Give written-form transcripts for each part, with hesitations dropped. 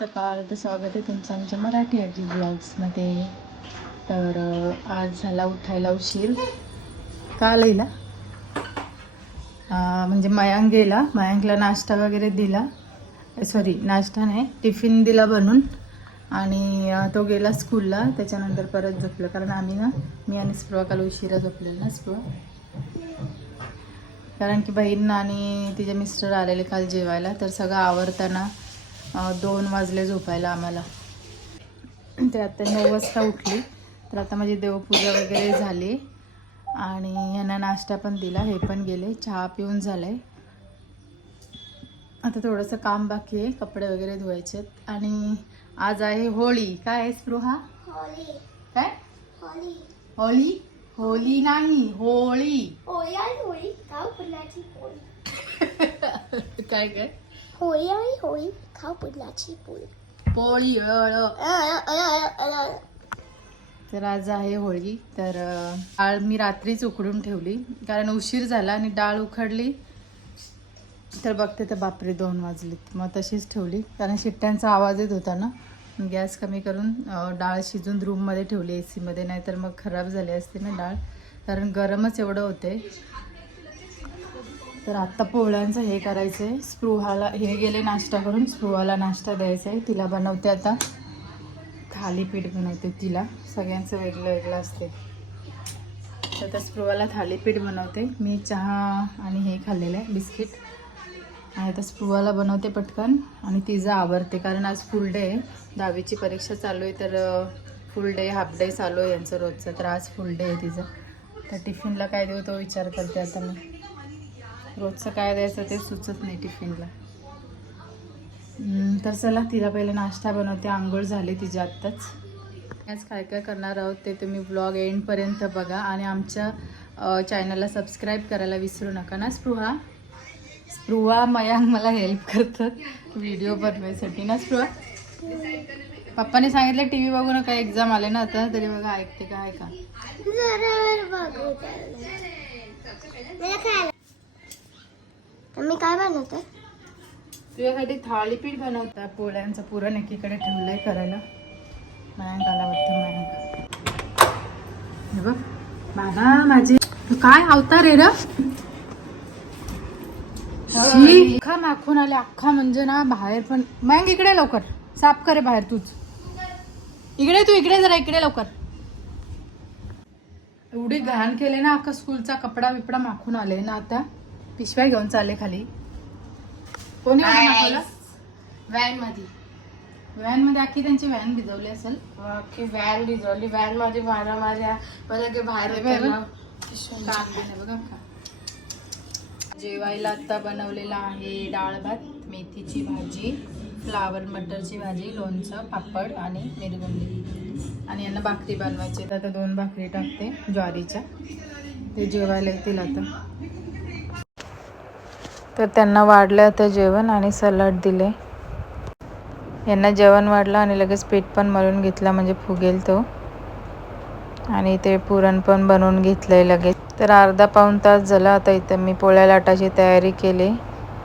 सकाळ तर स्वागत आहे तुमचं आमच्या मराठी आजी ब्लॉग्समध्ये. तर आज झाला उठायला उशीर. का लईला म्हणजे मयांक गेला, मयांकला नाश्ता वगैरे दिला, सॉरी नाश्ता नाही टिफिन दिला बनवून, आणि तो गेला स्कूलला. त्याच्यानंतर परत झोपलं, कारण आम्ही ना मी आणि स्पृहा काल उशिरा झोपलेलो ना स्पृहा, कारण की बहीण आणि तिचे मिस्टर आलेले काल जेवायला. तर सगळं आवरताना 2 वाजले झोपायला आम्हाला. ते आता 9 वाजता उठली. तर आता माझी देवपूजा वगैरे झाली आणि यांना नाश्ता पण दिला, हे पण गेले, चहा पिऊन झालाय. आता थोडंसं काम बाकी आहे, कपडे वगैरे धुवायचे. आणि आज आहे होळी. काय आहे स्पृहा? होळी. काय? होळी. होळी? होळी नाही, होळी. होळी आणि होळी खाऊ पुरणाची पोळी. काय काय? होळी आणि होळी खाऊ पुरणाची पोळी. पोळी. तर आज आहे होळी. तर डाळ मी रात्रीच उकडून ठेवली, कारण उशीर झाला आणि डाळ उखडली. तर बघते तर बापरे 2 वाजलेत. मग तशीच ठेवली, कारण शिट्ट्यांचा आवाज येत होता ना. गॅस कमी करून डाळ शिजून रूममध्ये ठेवली, AC मध्ये, नाहीतर मग खराब झाली असते ना डाळ, कारण गरमच एवढं होते. तर आत्ता पोळ्यांचं हे करायचं आहे. स्पृहाला हे गेले नाश्ता करून, स्पृहाला नाश्ता द्यायचा आहे. तिला बनवते आता थालीपीठ बनवते. तिला सगळ्यांचं वेगळं वेगळं असते. तर आता स्पृहाला थालीपीठ बनवते. मी चहा आणि हे खाल्लेलं आहे, बिस्किट. आणि आता स्पृहाला बनवते पटकन, आणि तिचं आवरते, कारण आज फुल डे आहे. 10वीची परीक्षा चालू आहे, तर फुल डे हाफ डे चालू आहे यांचं रोजचं. तर आज फुल डे आहे तिचं. तर टिफिनला काय देऊ तो विचार करते आता मी. रोजचं काय द्यायचं ते सुचत नाही टिफिनला. तर चला तिला पहिले नाश्ता बनवते. आंघोळ झाली तिची आत्ताच. आज काय काय करणार आहोत ते तुम्ही ब्लॉग एंडपर्यंत बघा, आणि आमच्या चॅनलला सबस्क्राईब करायला विसरू नका ना. स्पृहा मयांक मला हेल्प करतात व्हिडिओ बनवायसाठी ना स्पृहा. पप्पाने सांगितलं TV बघू नका, एक्झाम आले ना आता, तरी बघा ऐकते का आहे का. मी काय बनवते? तुझ्यासाठी थालीपीठ बनवता. पोळ्यांचं पुरण एकीकडे ठेवलंय करायला. मयांक आला वाटतं. मयांक हे बघ बाबा माझे, तू काय अवतार आहे र. अख्खा माखून आले, अख्खा म्हणजे ना बाहेर पण. मयांक इकडे लवकर साफ करे बाहेर. तूच इकडे, तू इकडे जरा, इकडे लवकर. एवढी घाण केले ना, अख्खा स्कूलचा कपडा बिपडा माखून आले ना. आता पिशव्या घेऊन चालले खाली. कोणी व्हॅन मध्ये. व्हॅन मध्ये अख्खी त्यांची व्हॅन भिजवली असेल. की व्हॅन भिजवली. व्हॅन मध्ये भाडा माझ्या मला बाहेर बघा. जेवायला आता बनवलेला आहे डाळ भात, मेथीची भाजी, फ्लावर मटरची भाजी, लोणचं, पापड आणि मिरगुंडी. आणि यांना भाकरी बनवायची. आता 2 भाकरी टाकते ज्वारीच्या. ते जेवायला येतील आता. तर त्यांना वाढलं आता जेवण आणि सलाड दिले. यांना जेवण वाढलं आणि लगेच पीठ पण मळून घेतला, म्हणजे फुगेल तो. आणि ते पुरण पण बनवून घेतलंय लगेच. तर अर्धा पाऊण तास झाला. आता इथं मी पोळ्या लाटायची तयारी केली.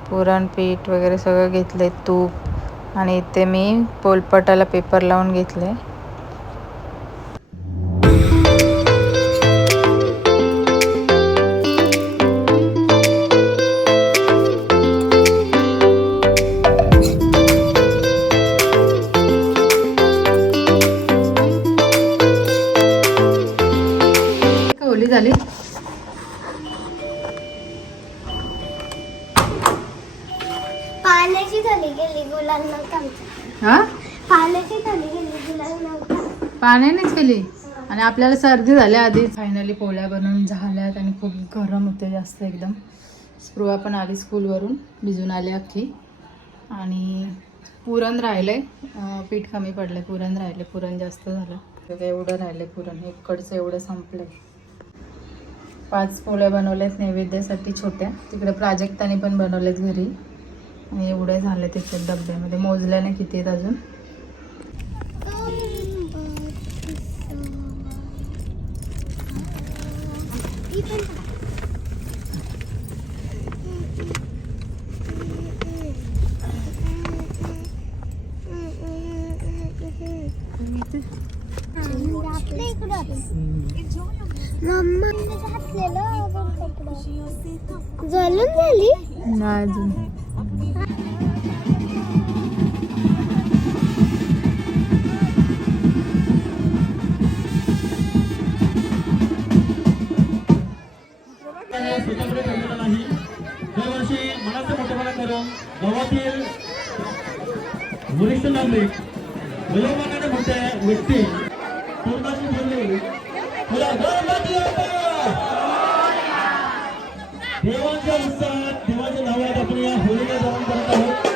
पुरण पीठ वगैरे सगळं घेतलंय, तूप. आणि इथे मी पोलपटाला पेपर लावून घेतले. होळी झाली. पाण्याची थली गेली, गुलाल नव्हता. हा, पाण्याची थली गेली, गुलाल नव्हता. पाण्यानेच केली. आणि आपल्याला सर्दी झाली आधी. फायनली पोळ्या बनवून झाल्यात, आणि खूप गरम होते जास्त एकदम. स्पृहा पण आली स्कूलवरून, भिजून आली अख्खी. आणि पुरण राहिलंय, पीठ कमी पडलंय, पुरण राहिले. पुरण जास्त झालं, एवढं राहिलंय पुरण. इकडचं एवढं संपलंय. 5 पोळ्या बनवल्यात नैवेद्यासाठी छोट्या. तिकडे प्राजक्ताने पण बनवल्यात घरी. आणि एवढे झाले तिथे डब्यामध्ये. मोजल्याने किती आहेत अजून. झालं झाली नाही अजून. स्वतंत्र ठेवलेला नाही. दरवर्षी मनाचा मोठेपणा करून गावातील वरिष्ठ नागरिक वयोमानाने मोठ्या व्यक्ती तरुणाशी बोलले तुला गणपती देवाच्या उत्साहात देवाच्या नावात आपण या होळीला जाऊन करत आहोत.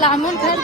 लांबून खेळ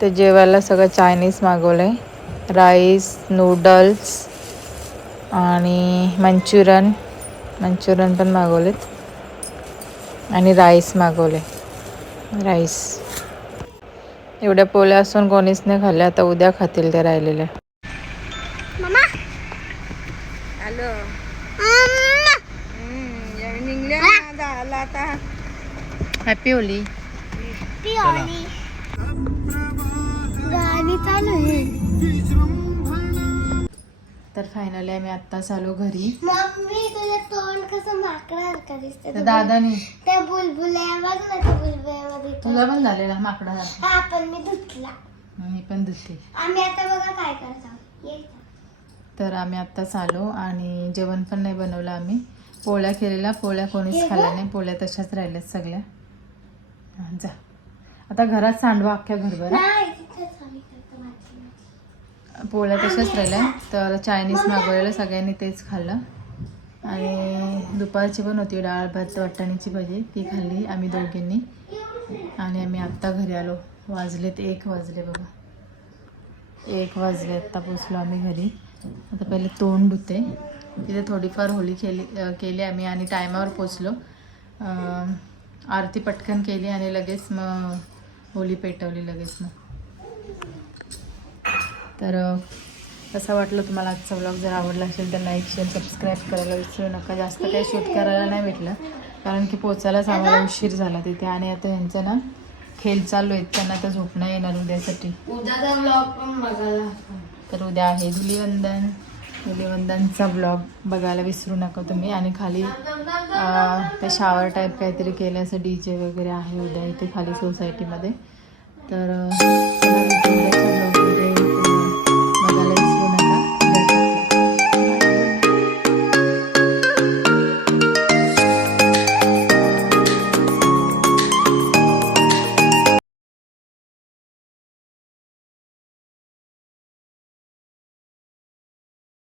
ते जेवायला सगळं चायनीज मागवलं आहे. राईस, नूडल्स आणि मंचुरियन पण मागवलेत आणि राईस मागवले. राईस एवढ्या पोळ्या असून कोणीच नाही खाल्ल्या. आता उद्या खातील ते राहिलेल्या. Happy Holy. गाणी चालू आहे. तर फायनली आम्ही आत्ताच आलो घरी. मम्मी तुझं तोंड कसं माकडासारखं दिसतं. तर दादानी त्या बुलबुल्या बघ ना, त्या बुलबुल्यामध्ये तुला पण झालेला माकडा. हा पण मी धुतला. मी पण धुतली. आम्ही आता बघा काय करतो. तर आम्ही आत्ताच आलो आणि जेवण पण नाही बनवलं आम्ही. पोळ्या केलेल्या, पोळ्या कोणीच खाल्ल्या नाही, पोळ्या तशाच राहिल्यात सगळ्या. हा, जा आता घरात सांडवा अख्ख्या घरभर. नाही तिथेच आम्ही करतो माझी. पोळ्या तशाच राहिल्या, तर चायनीज मागवलेलं सगळ्यांनी तेच खाल्लं. आणि दुपारची पण होती डाळ भात वाटाण्याची भाजी, ती खाल्ली आम्ही दोघींनी. आणि आम्ही आत्ता घरी आलो, वाजलेत 1 वाजले बघा, 1 वाजले. आत्ता पोचलो आम्ही घरी. आता पहिले तोंड धुते. तिथे थोडीफार होळी केली आम्ही आणि टायमावर पोचलो. आरती पटकन केली आणि लगेच मग होळी पेटवली लगेच मग. तर कसं वाटलं तुम्हाला आजचा व्लॉग? जर आवडला असेल तर लाईक शेअर सबस्क्राईब करायला विसरू नका. जास्त काही शूट करायला नाही भेटलं कारण की पोचायलाच आम्हाला उशीर झाला तिथे. आणि आता ह्यांचं ना खेळ चालू आहेत, त्यांना आता झोपणं येणार उद्यासाठी. उद्याचा ब्लॉग पण बघायला. तर उद्या आहे धुलीवंदनचा ब्लॉग बघायला विसरू नका तुम्ही. आणि खाली ते शावर टाईप काहीतरी केलं असं DJ वगैरे आहे उद्या इथे खाली सोसायटीमध्ये. तर